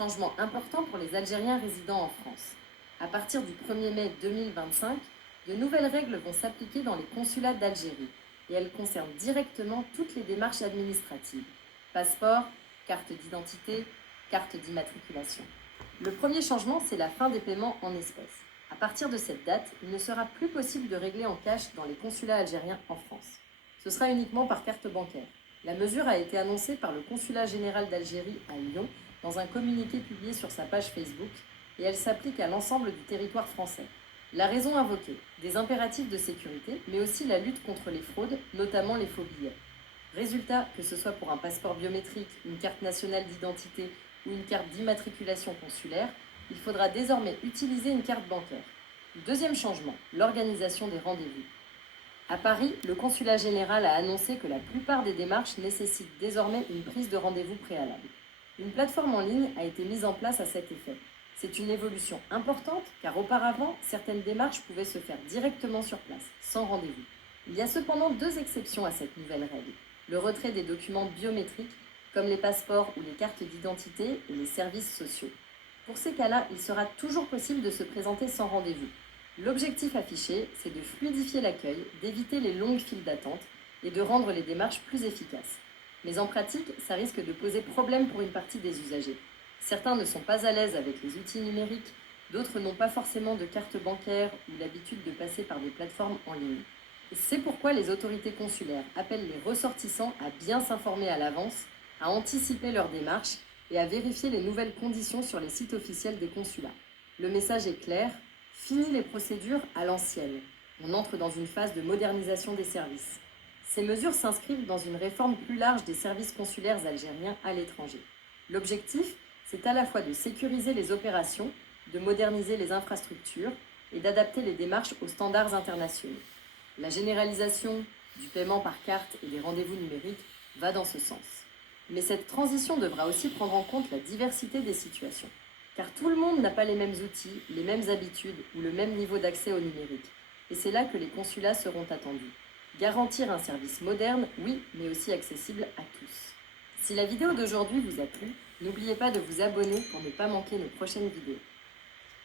Changement important pour les Algériens résidant en France. À partir du 1er mai 2025, de nouvelles règles vont s'appliquer dans les consulats d'Algérie et elles concernent directement toutes les démarches administratives. Passeport, carte d'identité, carte d'immatriculation. Le premier changement, c'est la fin des paiements en espèces. À partir de cette date, il ne sera plus possible de régler en cash dans les consulats algériens en France. Ce sera uniquement par carte bancaire. La mesure a été annoncée par le consulat général d'Algérie à Lyon dans un communiqué publié sur sa page Facebook et elle s'applique à l'ensemble du territoire français. La raison invoquée, des impératifs de sécurité, mais aussi la lutte contre les fraudes, notamment les faux billets. Résultat, que ce soit pour un passeport biométrique, une carte nationale d'identité ou une carte d'immatriculation consulaire, il faudra désormais utiliser une carte bancaire. Deuxième changement, l'organisation des rendez-vous. À Paris, le consulat général a annoncé que la plupart des démarches nécessitent désormais une prise de rendez-vous préalable. Une plateforme en ligne a été mise en place à cet effet. C'est une évolution importante car auparavant, certaines démarches pouvaient se faire directement sur place, sans rendez-vous. Il y a cependant deux exceptions à cette nouvelle règle. Le retrait des documents biométriques, comme les passeports ou les cartes d'identité et les services sociaux. Pour ces cas-là, il sera toujours possible de se présenter sans rendez-vous. L'objectif affiché, c'est de fluidifier l'accueil, d'éviter les longues files d'attente et de rendre les démarches plus efficaces. Mais en pratique, ça risque de poser problème pour une partie des usagers. Certains ne sont pas à l'aise avec les outils numériques, d'autres n'ont pas forcément de carte bancaire ou l'habitude de passer par des plateformes en ligne. C'est pourquoi les autorités consulaires appellent les ressortissants à bien s'informer à l'avance, à anticiper leurs démarches et à vérifier les nouvelles conditions sur les sites officiels des consulats. Le message est clair, fini les procédures à l'ancienne. On entre dans une phase de modernisation des services. Ces mesures s'inscrivent dans une réforme plus large des services consulaires algériens à l'étranger. L'objectif, c'est à la fois de sécuriser les opérations, de moderniser les infrastructures et d'adapter les démarches aux standards internationaux. La généralisation du paiement par carte et des rendez-vous numériques va dans ce sens. Mais cette transition devra aussi prendre en compte la diversité des situations. Car tout le monde n'a pas les mêmes outils, les mêmes habitudes ou le même niveau d'accès au numérique. Et c'est là que les consulats seront attendus. Garantir un service moderne, oui, mais aussi accessible à tous. Si la vidéo d'aujourd'hui vous a plu, n'oubliez pas de vous abonner pour ne pas manquer nos prochaines vidéos.